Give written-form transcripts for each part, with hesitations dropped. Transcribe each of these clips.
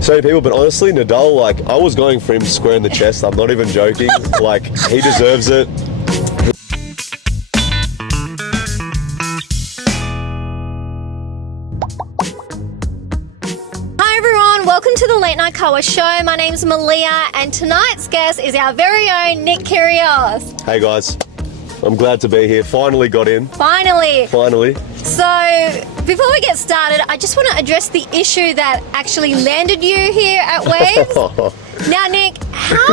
so many people, but honestly, Nadal, like, I was going for him square in the chest. I'm not even joking. Like, he deserves it. Hi everyone, welcome to the Late Night Carwash Show. My name's Maleeha, and tonight's guest is our very own Nick Kyrgios. Hey guys, I'm glad to be here. Finally got in. Finally. So, before we get started, I just want to address the issue that actually landed you here at Waves. Now, Nick, how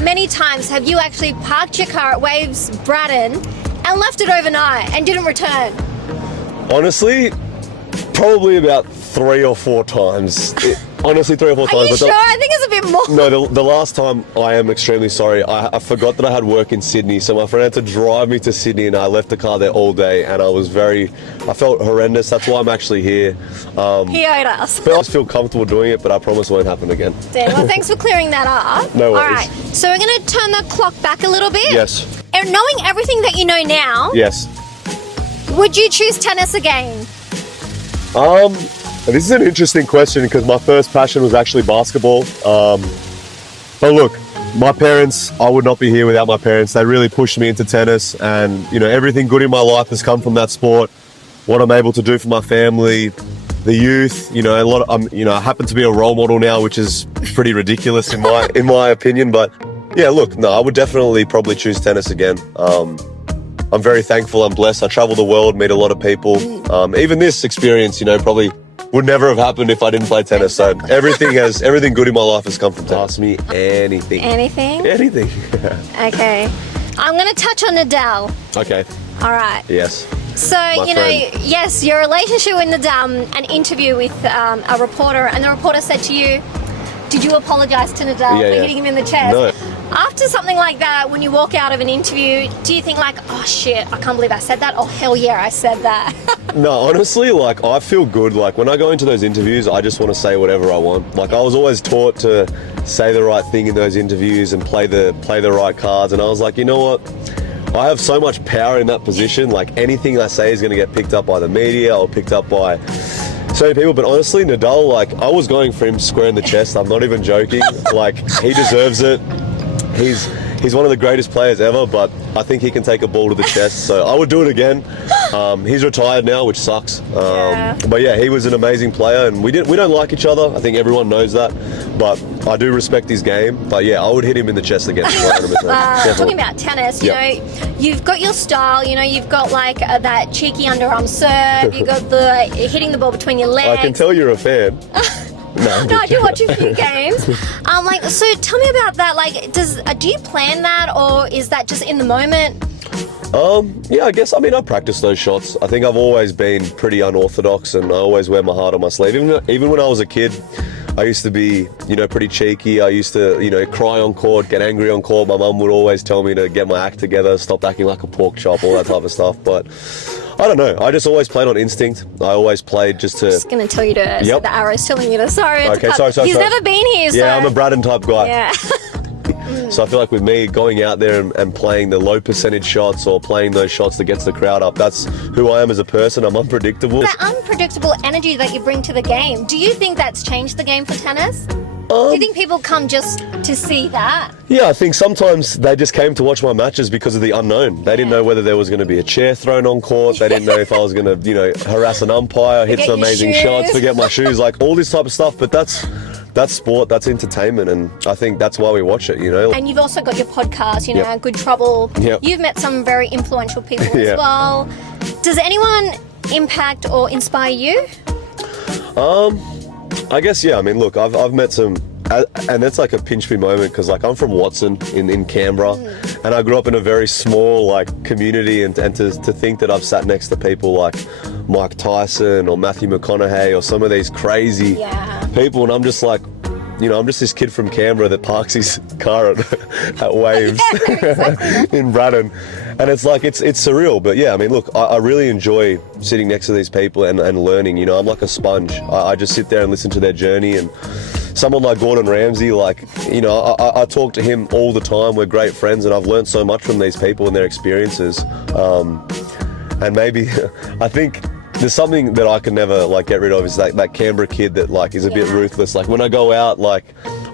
many times have you actually parked your car at Waves Braddon and left it overnight and didn't return? Honestly, probably about 3 or 4 times. Honestly, 3 or 4 times. Are you sure? I think it's a bit more. No, the last time, I am extremely sorry. I forgot that I had work in Sydney, so my friend had to drive me to Sydney, and I left the car there all day, and I felt horrendous. That's why I'm actually here. He owed us. But I just feel comfortable doing it, but I promise it won't happen again. Well, thanks for clearing that up. No worries. All right, so we're going to turn the clock back a little bit. Yes. And knowing everything that you know now, Yes. would you choose tennis again? This is an interesting question because my first passion was actually basketball. But look, my parents, I would not be here without my parents. They really pushed me into tennis, and everything good in my life has come from that sport. What I'm able to do for my family, the youth, I happen to be a role model now, which is pretty ridiculous in my opinion. But yeah, look, no, I would definitely probably choose tennis again. I'm very thankful. I'm blessed. I travel the world, meet a lot of people. Even this experience, probably would never have happened if I didn't play tennis. So everything good in my life has come from tennis. Ask me anything. Anything? Anything. Okay. I'm going to touch on Nadal. Okay. All right. Yes. So, friend. yes, your relationship with Nadal, an interview with a reporter, and the reporter said to you, did you apologise to Nadal for hitting him in the chest? No. After something like that, when you walk out of an interview, do you think like, oh shit, I can't believe I said that? Oh hell yeah, I said that. No, honestly, I feel good. Like, when I go into those interviews, I just want to say whatever I want. Like, I was always taught to say the right thing in those interviews and play the right cards. And I was like, you know what? I have so much power in that position. Like, anything I say is going to get picked up by the media or picked up by so many people. But honestly, Nadal, like, I was going for him square in the chest. I'm not even joking. Like, he deserves it. He's one of the greatest players ever, but I think he can take a ball to the chest, so I would do it again. He's retired now, which sucks. But yeah, he was an amazing player, and we don't like each other. I think everyone knows that, but I do respect his game. But yeah, I would hit him in the chest again. 100%. Talking about tennis, you've got your style. You've got like that cheeky underarm serve. You've got the hitting the ball between your legs. I can tell you're a fan. No, I do watch a few games. So tell me about that. Like, do you plan that, or is that just in the moment? Yeah, I guess. I mean, I practice those shots. I think I've always been pretty unorthodox, and I always wear my heart on my sleeve. Even when I was a kid, I used to be, pretty cheeky. I used to, cry on court, get angry on court. My mum would always tell me to get my act together, stop acting like a pork chop, all that type of stuff. But I don't know. I just always played on instinct. I always played just to... I'm just going to tell you to... Yep. So the arrow's telling you to... Sorry. Okay, sorry. He's never been here, so... Yeah, I'm a Braddon type guy. Yeah. So I feel like with me going out there and playing the low percentage shots or playing those shots that gets the crowd up, that's who I am as a person. I'm unpredictable. That unpredictable energy that you bring to the game, do you think that's changed the game for tennis? Do you think people come just to see that? Yeah, I think sometimes they just came to watch my matches because of the unknown. They didn't know whether there was going to be a chair thrown on court. They didn't know if I was going to, harass an umpire, hit some amazing shots, forget my shoes, like all this type of stuff. But that's sport, that's entertainment, and I think that's why we watch it, And you've also got your podcast, Good Trouble. Yep. You've met some very influential people as well. Does anyone impact or inspire you? I guess, yeah. I mean, look, I've met some, and that's like a pinch me moment because, like, I'm from Watson in Canberra, and I grew up in a very small, like, community, and to think that I've sat next to people like Mike Tyson or Matthew McConaughey or some of these crazy people, and I'm just like, I'm just this kid from Canberra that parks his car at Waves in Braddon. And it's like, it's surreal. But yeah, I mean, look, I really enjoy sitting next to these people and learning. I'm like a sponge. I just sit there and listen to their journey. And someone like Gordon Ramsay, like, I talk to him all the time. We're great friends, and I've learned so much from these people and their experiences. And maybe, I think there's something that I can never like get rid of is that Canberra kid that like is a bit ruthless. Like when I go out, like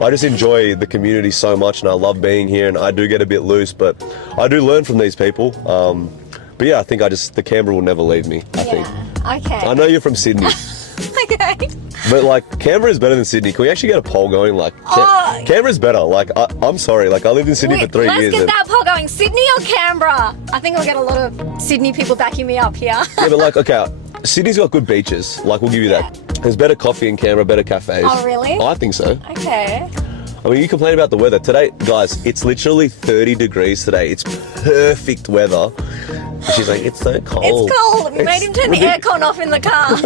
I just enjoy the community so much and I love being here, and I do get a bit loose, but I do learn from these people. But yeah, I think the Canberra will never leave me, I think. Okay. I know you're from Sydney. Okay. But like Canberra is better than Sydney. Can we actually get a poll going? Like Canberra's better. Like I'm sorry. Like I lived in Sydney for 3 years. Let's get that poll going. Sydney or Canberra? I think I'll get a lot of Sydney people backing me up here. Yeah, but like okay, Sydney's got good beaches. Like we'll give you that. There's better coffee in Canberra, better cafes. Oh really? I think so. Okay. I mean, you complain about the weather. Today, guys, it's literally 30 degrees today. It's perfect weather. And she's like, it's so cold. It's cold. We made him turn the aircon off in the car.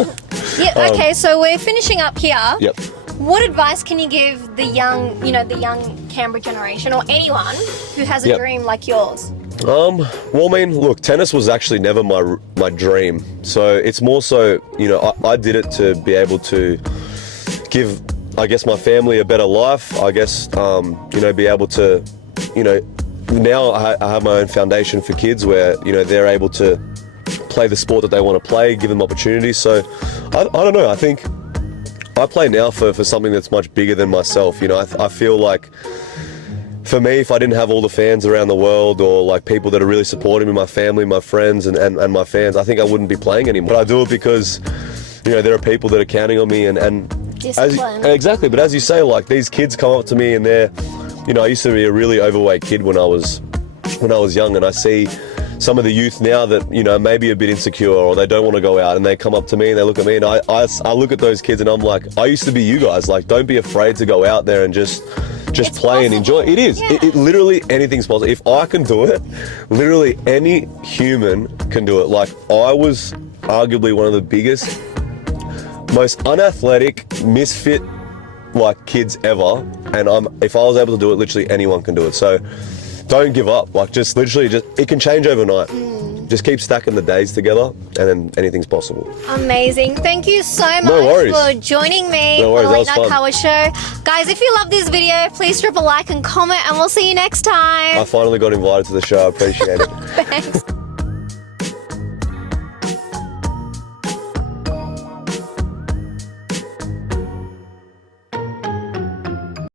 Yeah, okay, so we're finishing up here. Yep. What advice can you give the young Canberra generation or anyone who has a dream like yours? Well, I mean, look, tennis was actually never my dream. So it's more so, I did it to be able to give, I guess, my family a better life. I guess, be able to, now I have my own foundation for kids where, they're able to play the sport that they want to play, give them opportunities. So I don't know, I think I play now for something that's much bigger than myself. I feel like for me, if I didn't have all the fans around the world or like people that are really supporting me, my family, my friends and my fans, I think I wouldn't be playing anymore. But I do it because, there are people that are counting on me and exactly. But as you say, like these kids come up to me and they're, I used to be a really overweight kid when I was young, and I see some of the youth now that, maybe a bit insecure or they don't want to go out, and they come up to me and they look at me and I look at those kids and I'm like, I used to be you guys. Like, don't be afraid to go out there and just play possible. And enjoy. It is. Yeah. It literally, anything's possible. If I can do it, literally any human can do it. Like, I was arguably one of the biggest, most unathletic, misfit like kids ever, and if I was able to do it, literally anyone can do it. So don't give up. Like, just literally, it can change overnight. Just keep stacking the days together and then anything's possible. Amazing. Thank you so much for joining me on the Late Night Carwash Show. Guys, if you love this video, please drop a like and comment, and we'll see you next time. I finally got invited to the show. I appreciate it. Thanks.